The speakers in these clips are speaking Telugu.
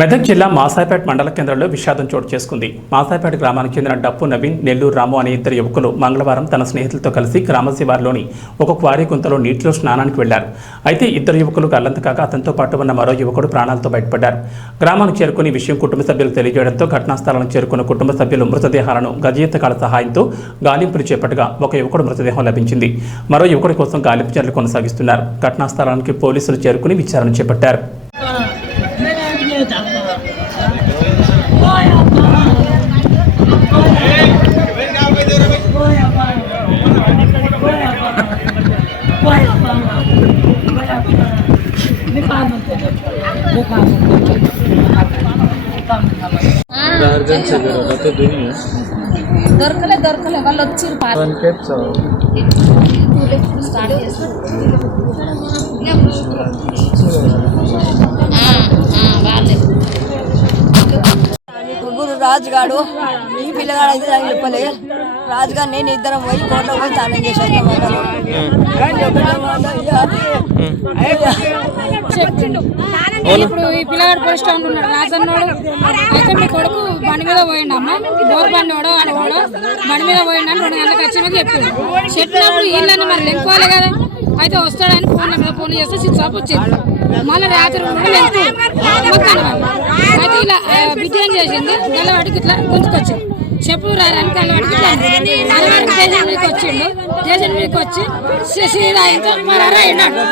మెదక్ జిల్లా మాసాయిపేట మండల కేంద్రంలో విషాదం చోటు చేసుకుంది. మాసాయిపేట గ్రామానికి చెందిన డప్పు నవీన్, నెల్లూరు రాము అనే ఇద్దరు యువకులు మంగళవారం తన స్నేహితులతో కలిసి గ్రామ శివారులోని ఒక క్వారీ గుంతలో నీటిలో స్నానానికి వెళ్లారు. అయితే ఇద్దరు యువకులు గల్లంత కాగా అతనితో పాటు ఉన్న మరో యువకుడు ప్రాణాలతో బయటపడ్డారు. గ్రామానికి చేరుకుని విషయం కుటుంబ సభ్యులకు తెలియజేయడంతో ఘటనా స్థలానికి చేరుకున్న కుటుంబ సభ్యులు మృతదేహాలను గజయెత్తకాల సహాయంతో గాలింపులు చేపట్టగా ఒక యువకుడు మృతదేహం లభించింది. మరో యువకుడి కోసం గాలింపు చర్యలు కొనసాగిస్తున్నారు. ఘటనా స్థలానికి పోలీసులు చేరుకుని విచారణ చేపట్టారు. దొరకలే వాళ్ళు వచ్చారు రాజుగాడు ఈ పిల్లగాడు అయితే నాకు చెప్పలే. రాజుగారు నేను ఇద్దరం పోయి కోట్లో పోయి స్నానం చేసేస్తాం. ఇప్పుడు ఈ పిల్లగాడు పోస్ట్ ఉన్నాడు. రాజన్నోడు అయితే మీ కొడుకు బండి మీద పోయిండు అమ్మ, డోర్ బండి వాడు ఆడవాడు బండి మీద పోయిండని 2 గంటలకు వచ్చినది చెప్పిండు. చెప్పినప్పుడు వీళ్ళని మరి లెంకోవాలి కదా. అయితే వస్తాడని ఫోన్ చేస్తే స్విచ్ ఆఫ్ వచ్చింది. మళ్ళీ రాత్రి అయితే ఇలా బిడ్డ ఏం చేసింది, గల్లవాడికి ఇట్లా గుంజుకొచ్చింది. చెప్పులు రాయడానికి గల్లవాడికి అల్లవాడికి స్టేషన్ మీదకి వచ్చిండు. స్టేషన్ మీదకి వచ్చి సీదా ఇంత మరి అన్నాడు.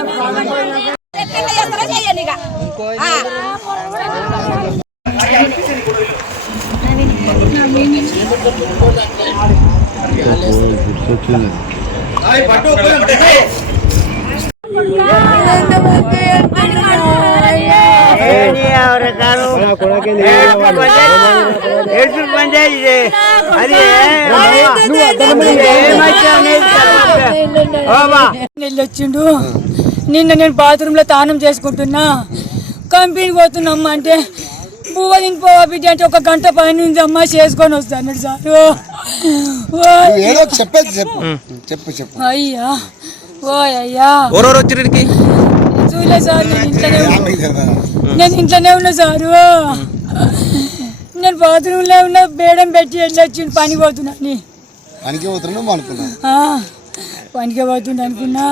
వచ్చిండు. నిన్న నేను బాత్రూమ్ లో తానం చేసుకుంటున్నా, కంపెనీ పోతున్నామ్మా అంటే పువ్వు ఇంకోవా బిడ్డ అంటే 1 గంట పైన అమ్మా చేసుకొని వస్తాను సార్. అయ్యా ఓ అయ్యా చూలే సార్, నేను ఇంట్లోనే ఉన్నా సారు. నేను బాత్రూమ్ లో ఉన్న బేడం పెట్టి వెళ్ళొచ్చిండు. పనికి పోతున్నా పనికి పోతున్నా అనుకున్నా.